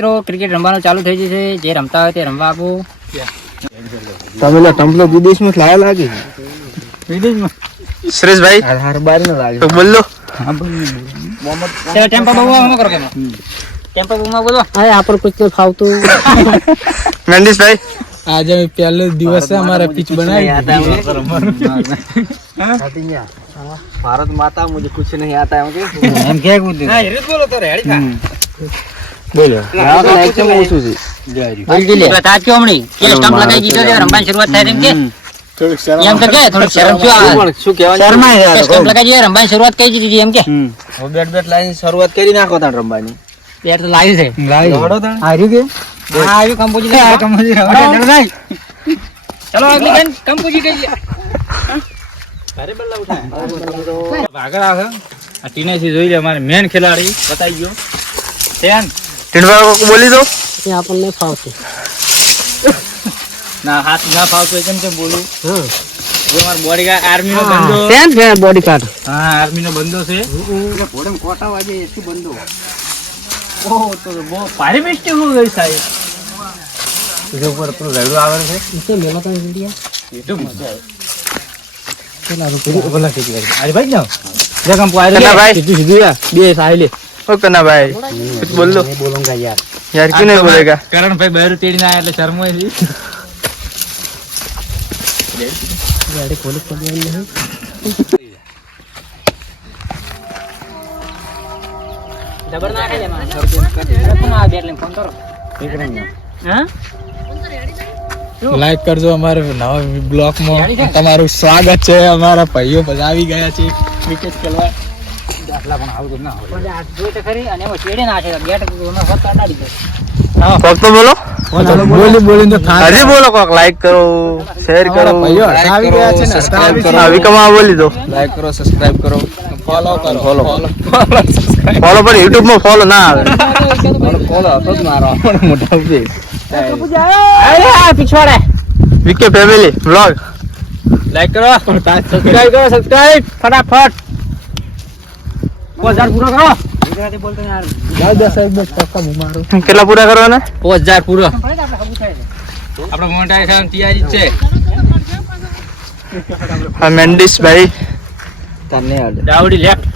મિત્રો ક્રિકેટ રમવાનું ચાલુ થઈ જશે. જે રમતા હોય તે રમવા આપો. તમે ટમ્પલો વિદેશમાં લાયા લાગે વિદેશમાં સુરેશભાઈ હાર બાર ન લાગે તો બોલો चलो टेम्पो बाबू हम करो क्या टेम्पो बाबू में बोलो अरे यहाँ पर कुछ तो फालतू मेंडिस भाई आज पहले दिवस है हमारा पिच बनाई भारत माता मुझे कुछ नहीं आता है मुझे हम क्या कूद हां ये बोलो तो रेडी था बोलो यहाँ का नेक्स्ट में पूछू छी जल्दी ले बता क्यों हमनी के स्टंप लगाई दी तो रंबान शुरुआत થાય તેમ કે એમ તો કે થોડી શરમ શું કહેવાનું શરમાય યાર સ્ટંપ લગાઈ દી રંબાન શરૂઆત કરી દીધી એમ કે બેટ બેટ લાઈન શરૂઆત કરી નાખો તાણ રમવાની બેટ તો લાવી છે દોડો તાણ હાર્યું કે હા આવ્યું કંપોજી હા કંપોજી રમો ભાઈ ચલો અગલી બેન કંપોજી કઈ અરે બલ્લા ઉઠા આગળ આવે આ ટીનેસી જોઈ લે અમારે મેન ખેલાડી બતાઈ ગયો તેન ટીનવા કો બોલી દો यहाँ पर नहीं फालतू ના હાથ ના ફાવતો કેમ કેમ બોલું हाँ જો માર બોડી ગાર્ડ આર્મી નો બંદો सेंट है बॉडी कार्ड હા આર્મી નો બંદો છે ઘોડે કોટા વાગે એસી બંધો ઓહ તો બહુ ભારે મિસ્ટેક હો ગઈ સાહેબ इधर ऊपर तो रेडो आवे છે इसे मेला तो वीडियो ये तो मजा है चला रुको बोला के अरे भाई ना जगह हम पाए कन्ना भाई। सीधी सीधी बे साइले ओ कन्ना भाई कुछ बोल लो मैं बोलूंगा यार यार क्यों नहीं बोलेगा करण भाई बहर तेड़ी ना એટલે શરમ હોય છે गाड़ी खोल नहीं જબર ના ખાઈ લે માં ના બેટ લઈને ફોન કરો હા લાઈક કરજો અમારે નવા બ્લોગ માં તમારું સ્વાગત છે અમારા ભાઈઓ બધા આવી ગયા છે ક્રિકેટ ખેલવા આટલા પણ આવું ના હોય પણ આ જોઈ તો ખરી અને એમાં ચેડે ના છે બેટ એમાં હોત અડાડી દે कोक तो बोलो બોલી બોલીને अरे बोलो कोक लाइक करो शेयर करो भाइयों આવી ગયા છે ને सब्सक्राइब करो अभी कमा बोली दो લાઈક કરો સબસ્ક્રાઇબ કરો ફોલો કરો ફોલો સબસ્ક્રાઇબ फॉलो पर YouTube में फॉलो ना आवे ફોલો તો જ મારો મોટા ઉભી અરે આ પીછવાડે वीके फैमिली व्लॉग લાઈક કરો સબસ્ક્રાઇબ કરો સબસ્ક્રાઇબ ફટાફટ 5000 પૂરો કરો ગુજરાતી બોલતો યાર જાવ 10 ટકા હું મારું કેટલા પૂરા કરવાના 5000 પૂરો આપણે હબુ થાય છે આપણે મોનેટાઇઝેશન તૈયારી છે હા મેન્ડિસ ભાઈ દાવડી લેફ્ટ